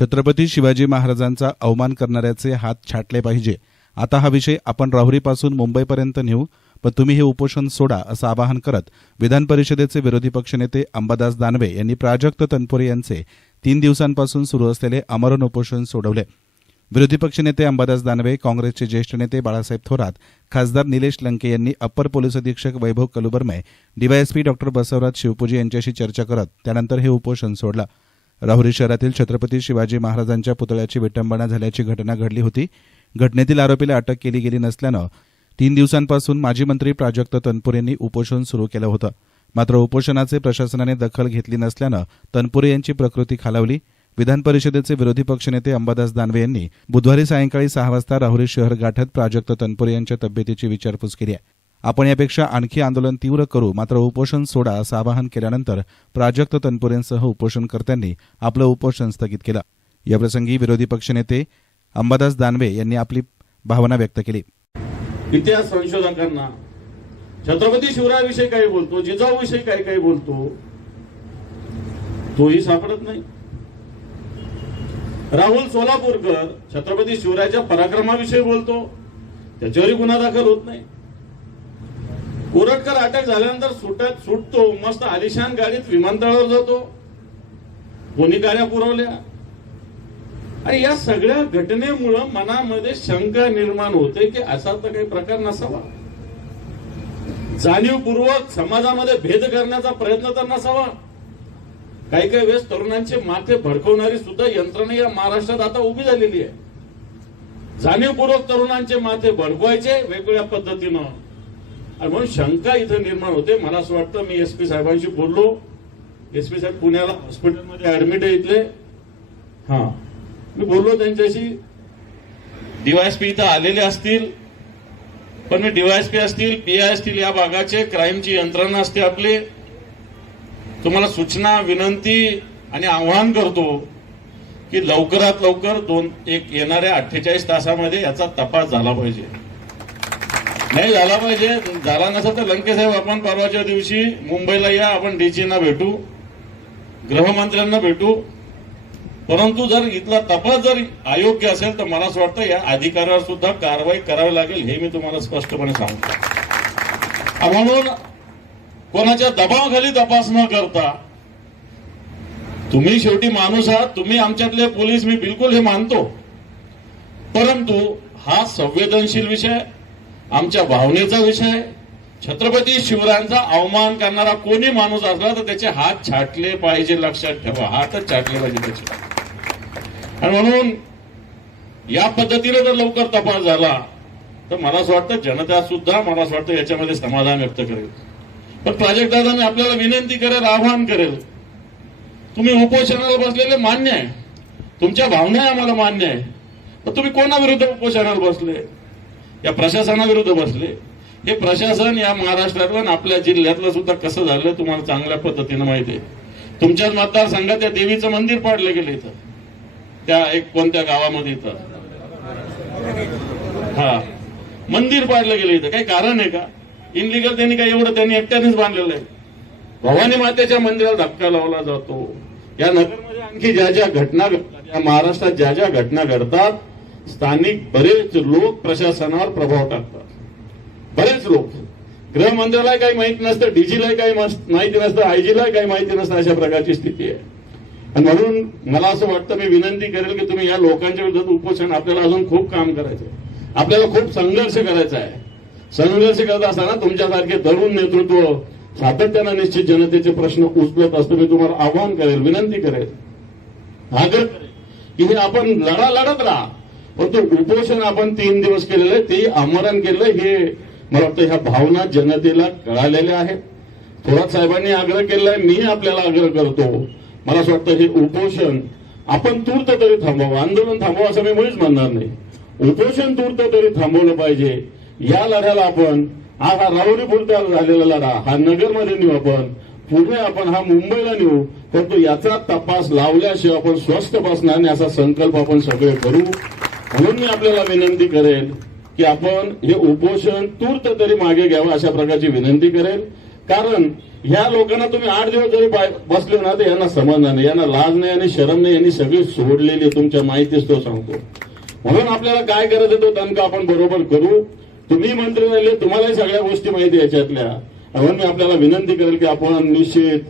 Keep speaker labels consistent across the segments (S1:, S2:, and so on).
S1: छत्रपती शिवाजी महाराजांचा अवमान करणाऱ्याचे हात छाटले पाहिजे. आता हा विषय आपण राहुरीपासून मुंबईपर्यंत नेऊ पण तुम्ही हे उपोषण सोडा असं आवाहन करत विधान परिषदेचे विरोधी पक्षनेते अंबादास दानवे यांनी प्राजक्त तनपुरे यांचे तीन दिवसांपासून सुरू असलेले आमरण उपोषण सोडवले. विरोधी पक्षनेते अंबादास दानवे काँग्रेसचे ज्येष्ठ नेते बाळासाहेब थोरात खासदार निलेश लंके यांनी अप्पर पोलीस अधीक्षक वैभव कलुबर्मे डीवायएसपी डॉक्टर बसवराज शिवपूजी यांच्याशी चर्चा करत त्यानंतर हे उपोषण सोडलं. राहुरी शहरातील छत्रपती शिवाजी महाराजांच्या पुतळ्याची विटंबना झाल्याची घटना घडली होती. घटनेतील आरोपीला अटक केली गेली नसल्यानं तीन दिवसांपासून माजी मंत्री प्राजक्त तनपुरे यांनी उपोषण सुरू केलं होतं. मात्र उपोषणाचे प्रशासनाने दखल घेतली नसल्यानं तनपुरे यांची प्रकृती खालावली. विधान परिषदेचे विरोधी पक्षनेते अंबादास दानवे यांनी बुधवारी सायंकाळी सहा वाजता राहुरी शहर गाठत प्राजक्त तनपुरे यांच्या तब्येतीची विचारपूस केली आहे. आपण यापेक्षा आणखी आंदोलन तीव्र करू मात्र उपोषण सोडा असं आवाहन केल्यानंतर प्राजक्त तनपुरेंसह उपोषणकर्त्यांनी आपलं उपोषण स्थगित केलं. याप्रसंगी विरोधी पक्षनेते अंबादास दानवे यांनी आपली भावना व्यक्त केली.
S2: इतिहास संशोधकांना छत्रपती शिवरायाविषयी काही बोलतो जिजाऊविषयी काही काही बोलतो तोही सापडत नाही. राहुल सोलापूरकर छत्रपती शिवरायाच्या पराक्रमाविषयी बोलतो त्याच्यावरही गुन्हा दाखल होत नाही. कोरटकर अटक झाल्यानंतर सुटत सुटतो मस्त आलिशान गाडीत विमानतळावर जातो. कोणी गाड्या पुरवल्या? आणि या सगळ्या घटनेमुळं मनामध्ये शंका निर्माण होते की असा तर काही प्रकार नसावा. जाणीवपूर्वक समाजामध्ये भेद करण्याचा प्रयत्न तर नसावा. काही काही वेळेस तरुणांचे माथे भडकवणारी सुद्धा यंत्रणा या महाराष्ट्रात आता उभी झालेली आहे. जाणीवपूर्वक तरुणांचे माथे भडकवायचे वेगवेगळ्या पद्धतीनं. आणि म्हणून शंका इथं निर्माण होते. मला असं वाटतं मी एसपी साहेबांशी बोललो. एसपी साहेब पुण्याला हॉस्पिटलमध्ये ऍडमिट आहे इथले. हा. मी बोललो त्यांच्याशी. डीवायएसपी इथं आलेले असतील. पण मी डीवायएसपी असतील पीआय असतील या भागाचे क्राईमची यंत्रणा असते आपली. तुम्हाला सूचना विनंती आणि आव्हान करतो की लवकरात लवकर दोन एक येणाऱ्या अठ्ठेचाळीस तासामध्ये याचा तपास झाला पाहिजे. नाही झाला पाहिजे. झाला नसेल तर लंकेसाहेब आपण परवाच्या दिवशी मुंबईला या आपण डीजीना भेटू. गृहमंत्र्यांना भेटू. परंतु जर इथला तपास जर अयोग्य असेल तर मला असं वाटतं या अधिकाऱ्यावर सुद्धा कारवाई करावी लागेल हे मी तुम्हाला स्पष्टपणे सांगतो. म्हणून कोणाच्या दबावाखाली तपास न करता तुम्ही शेवटी माणूस आहात तुम्ही आमच्यातले पोलीस मी बिलकुल हे मानतो. परंतु हा संवेदनशील विषय आमच्या भावनेचा विषय छत्रपती शिवरायांचा अवमान करणारा कोणी माणूस असला तर त्याचे हात छाटले पाहिजे लक्षात ठेवा. हातच छाटले पाहिजे त्याचे. आणि म्हणून या पद्धतीने जर लवकर तपास झाला तर मला असं वाटतं जनता सुद्धा मला असं वाटतं याच्यामध्ये समाधान व्यक्त करेल. पण प्राजक्त दादाने आपल्याला विनंती करेल आव्हान करेल. तुम्ही उपोषणाला बसलेले मान्य आहे. तुमच्या भावना आम्हाला मान्य आहे. पण तुम्ही कोणाविरुद्ध उपोषणाला बसले? या प्रशासनाविरुद्ध बसले. हे प्रशासन या महाराष्ट्रातलं आपल्या जिल्ह्यातलं सुद्धा कसं झालं तुम्हाला चांगल्या पद्धतीनं माहिती आहे. तुमच्याच मतदारसंघात त्या देवीचं मंदिर पाडलं गेलं इथं. त्या एक कोणत्या गावामध्ये इथं? हा. मंदिर पाडलं गेलं इथं. काही कारण आहे का? इनलिगल त्यांनी काही एवढं त्यांनी एकट्यानेच बांधलेलं आहे. भवानी मातेच्या मंदिराला धक्का लावला जातो. या नगरमध्ये आणखी ज्या ज्या घटना घडतात या महाराष्ट्रात ज्या ज्या घटना घडतात स्थानिक बरेच लोक प्रशासनावर प्रभाव टाकतात. बरेच लोक. गृहमंत्र्याला काही माहिती नसतं डीजीला काही माहिती नसतं आयजीला काही माहिती नसतं अशा प्रकारची स्थिती आहे. आणि म्हणून मला असं वाटतं मी विनंती करेल की तुम्ही या लोकांच्या विरुद्ध उपोषण आपल्याला अजून खूप काम करायचं आहे. आपल्याला खूप संघर्ष करायचा आहे. संघर्ष करत असताना तुमच्यासारखे तरुण नेतृत्व सातत्यानं निश्चित जनतेचे प्रश्न उचलत असतो मी तुम्हाला आवाहन करेल विनंती करेल. आग्रह करेल की हे आपण लढा लढत राहा. परंतु उपोषण आपण तीन दिवस केलेलं आहे ते आमरण केलं हे मला वाटतं ह्या भावना जनतेला कळालेल्या आहेत. थोरात साहेबांनी आग्रह केलाय मी आपल्याला आग्रह करतो. मला असं वाटतं हे उपोषण आपण तूर्त तरी थांबवावं आंदोलन थांबवावं असं मी मुळीच म्हणणार नाही. उपोषण तूर्त तरी थांबवलं पाहिजे. या लढ्याला आपण हा हा राहुरी पुरता झालेला लढा हा नगरमध्ये नेऊ आपण पुढे आपण हा मुंबईला नेऊ परंतु याचा तपास लावल्याशिवाय आपण स्वस्थ बसणार नाही असा संकल्प आपण सगळे करू. म्हणून मी आपल्याला विनंती करेल की आपण हे उपोषण तूर्त तरी मागे घ्यावं अशा प्रकारची विनंती करेल कारण ह्या लोकांना तुम्ही आठ दिवस जरी बसले ना तर यांना समजणार नाही यांना लाज नाही आणि शरम नाही यांनी सगळी सोडलेली तुमच्या माहितीच तो सांगतो. म्हणून आपल्याला काय करायचं तो दणका आपण बरोबर करू. तुम्ही मंत्री राहिले तुम्हालाही सगळ्या गोष्टी माहिती याच्यातल्या. म्हणून मी आपल्याला विनंती करेल की आपण निश्चित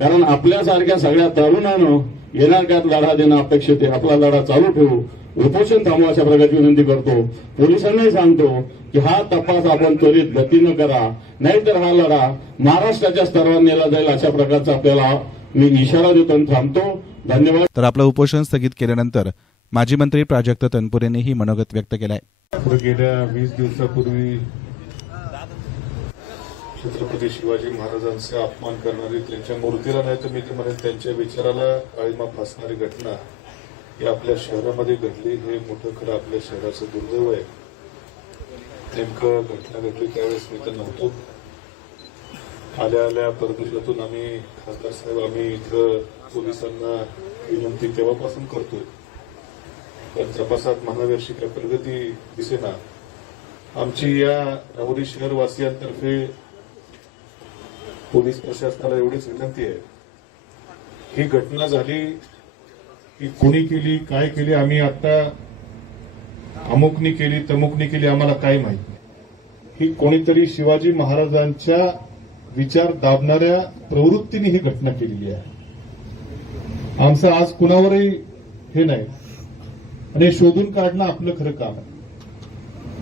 S2: कारण आपल्यासारख्या सगळ्या तरुणानं येणार काळात लढा देणं अपेक्षित आहे? आपला लढा चालू ठेवू. उपोषण थांबवा अशा प्रकारची विनंती करतो. पोलिसांनाही सांगतो की हा तपास आपण त्वरित गतीनं करा नाहीतर हा लढा महाराष्ट्राच्या स्तरावर नेला जाईल अशा प्रकारचा आपल्याला मी इशारा देतो आणि थांबतो. धन्यवाद.
S1: तर आपलं उपोषण स्थगित केल्यानंतर माजी मंत्री प्राजक्त तनपुरेंनीही मनोगत व्यक्त केलंय.
S3: गेल्या वीस दिवसापूर्वी छत्रपती शिवाजी महाराजांचा अपमान करणारी त्यांच्या मूर्तीला नाही तर मी ते म्हणेन त्यांच्या विचाराला काळीमा फासणारी घटना ही आपल्या शहरामध्ये घडली हे मोठं खरं आपल्या शहराचं दुर्दैव आहे. नेमकं घटना घडली त्यावेळेस मी तर नव्हतो. आल्या आल्या परदेशातून आम्ही खासदार साहेब आम्ही इथं पोलिसांना विनंती तेव्हापासून करतोय. पण तपासात म्हणावी अशी काही प्रगती दिसेना. आमची या राहुरी शहरवासियांतर्फे पोलीस प्रशासनाला एवढीच विनंती आहे. ही घटना झाली की कोणी केली काय केली आम्ही आता अमुकनी केली तमुकनी केली आम्हाला काय माहीत ही कोणीतरी शिवाजी महाराजांच्या विचार दाबणाऱ्या प्रवृत्तीने ही घटना केलेली आहे. आमचं आज कुणावरही हे नाही. आणि हे शोधून काढणं आपलं खरं काम आहे.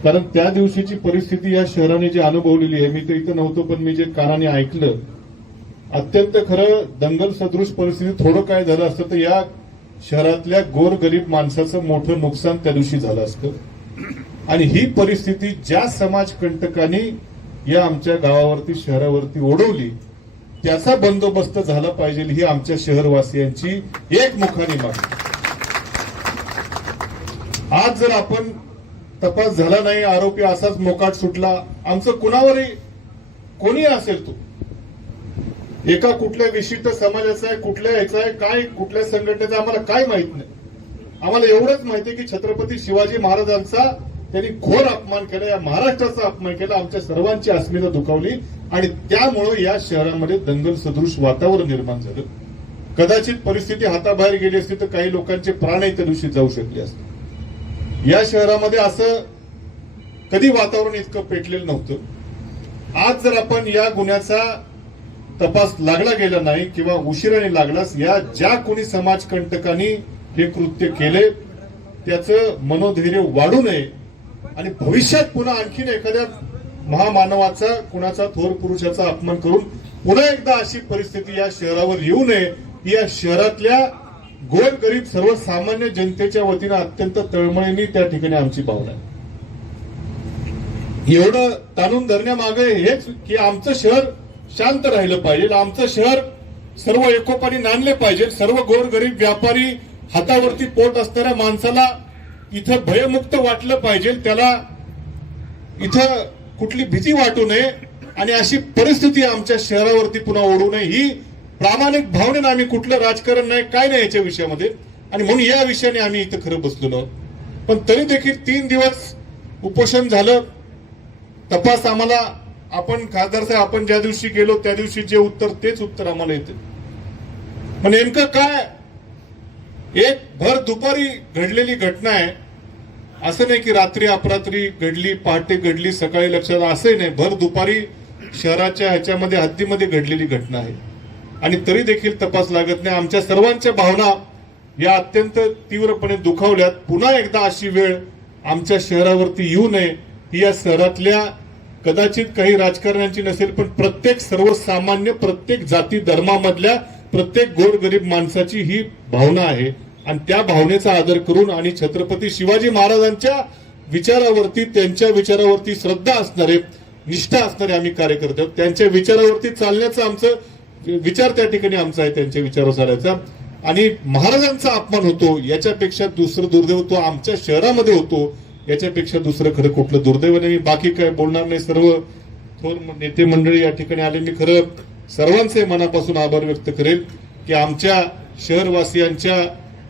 S3: कारण त्या दिवशीची परिस्थिती या शहराने जी अनुभवलेली आहे मी तर इथं नव्हतो पण मी जे कानाने ऐकलं अत्यंत खरं दंगल सदृश परिस्थिती थोडं काय झालं असतं तर या शहरातल्या गोरगरीब माणसाचं मोठं नुकसान त्या दिवशी झालं असतं. आणि ही परिस्थिती ज्या समाजकंटकांनी या आमच्या गावावरती शहरावरती ओढवली त्याचा बंदोबस्त झाला पाहिजे ही आमच्या शहरवासियांची एक मुखानी मागणी. आज जर आपण तपास झाला नाही आरोपी असाच मोकाट सुटला आमचं कुणावरही कोणी असेल तो एका कुठल्या विशिष्ट समाजाचा आहे कुठल्या ह्याचा आहे काय कुठल्या संघटनेचा आम्हाला काय माहीत नाही. आम्हाला एवढंच माहिती आहे की छत्रपती शिवाजी महाराजांचा त्यांनी घोर अपमान केला या महाराष्ट्राचा अपमान केला आमच्या सर्वांची अस्मिता दुखावली आणि त्यामुळं या शहरामध्ये दंगल सदृश वातावरण निर्माण झालं. कदाचित परिस्थिती हाताबाहेर गेली असती तर काही लोकांचे प्राणही त्या दिवशी जाऊ शकले असते. या शहरामध्ये असं कधी वातावरण इतकं पेटलेलं नव्हतं. आज जर आपण या गुन्ह्याचा तपास लागला गेला नाही किंवा उशिराने लागलास या ज्या कोणी समाजकंटकांनी हे कृत्य केले त्याचं मनोधैर्य वाढू नये आणि भविष्यात पुन्हा आणखीन एखाद्या महामानवाचा कुणाचा थोर पुरुषाचा अपमान करून पुन्हा एकदा अशी परिस्थिती या शहरावर येऊ नये. ही या शहरातल्या गोर गरीब सर्वसामान्य जनतेच्या वतीनं अत्यंत तळमळीने त्या ठिकाणी आमची भावना आहे. एवढं ताणून धरण्यामागे हेच की आमचं शहर शांत राहिलं पाहिजे. आमचं शहर सर्व एकोपाने नांदले पाहिजे. सर्व गोरगरीब व्यापारी हातावरती पोट असणाऱ्या माणसाला इथं भयमुक्त वाटलं पाहिजे. त्याला इथं कुठली भीती वाटू नये. आणि अशी परिस्थिती आमच्या शहरावरती पुन्हा ओढू नये. ही प्रामाणिक भावनेनं आम्ही कुठलं राजकारण नाही काय नाही याच्या विषयामध्ये. आणि म्हणून या विषयाने आम्ही इथं खरं बसलेलो आहोत. पण तरी देखील तीन दिवस उपोषण झालं. तपास आम्हाला आपण खासदार साहेब आपण ज्या दिवशी गेलो त्या दिवशी जे उत्तर तेच उत्तर आम्हाला येते. पण नेमकं काय एक भर दुपारी घडलेली घटना आहे. असं नाही की रात्री अपरात्री घडली पहाटे घडली सकाळी लक्षात असंही नाही. भर दुपारी शहराच्या ह्याच्यामध्ये हद्दीमध्ये घडलेली घटना आहे. आणि तरी देखील तपास लागत नाही. आमच्या सर्वांच्या भावना या अत्यंत तीव्रपणे दुखावल्यात. पुन्हा एकदा अशी वेळ आमच्या शहरावरती येऊ नये. ही या शहरातल्या कदाचित काही राजकारण्यांची नसेल पण प्रत्येक सर्वसामान्य प्रत्येक जाती धर्मामधल्या प्रत्येक गोरगरीब माणसाची ही भावना आहे. आणि त्या भावनेचा आदर करून आणि छत्रपती शिवाजी महाराजांच्या विचारावरती त्यांच्या विचारावरती श्रद्धा असणारे निष्ठा असणारे आम्ही कार्यकर्ते आहोत. त्यांच्या विचारावरती चालण्याचं आमचं विचार त्या ठिकाणी आमचा आहे त्यांच्या विचारावर चालायचा. आणि महाराजांचा अपमान होतो याच्यापेक्षा दुसरं दुर्दैव तो आमच्या शहरामध्ये होतो. याच्यापेक्षा दुसरं खरं कुठलं दुर्दैव नाही. मी बाकी काय बोलणार नाही सर्व. थोर नेते मंडळी या ठिकाणी आले मी खरं सर्वांचे मनापासून आभार व्यक्त करेल की आमच्या शहरवासियांच्या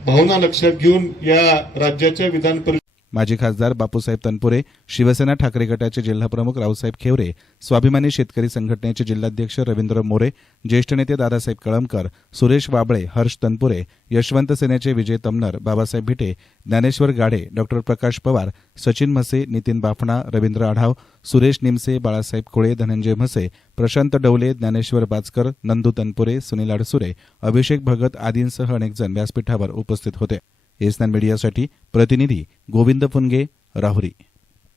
S3: भावना लक्षात घेऊन या राज्याच्या विधान परिषद
S1: माजी खासदार बापूसाहेब तनपुरे शिवसेना ठाकरे गटाचे जिल्हाप्रमुख रावसाहेब खेवरे स्वाभिमानी शेतकरी संघटनेचे जिल्हाध्यक्ष रवींद्र मोरे ज्येष्ठ नेते दादासाहेब कळमकर सुरेश वाबळे हर्ष तनपुरे यशवंत सेनेचे विजय तमनर बाबासाहेब भिटे ज्ञानेश्वर गाढे डॉक्टर प्रकाश पवार सचिन म्हसे नितीन बाफणा रवींद्र आढाव सुरेश निमसे बाळासाहेब कोळे धनंजय म्हसे प्रशांत डवले ज्ञानेश्वर बाचकर नंदू तनपुरे सुनील अडसुरे अभिषेक भगत आदींसह अनेक जण व्यासपीठावर उपस्थित होते. एसनान मीडियासाठी प्रतिनिधी गोविंद फुनगे राहुरी.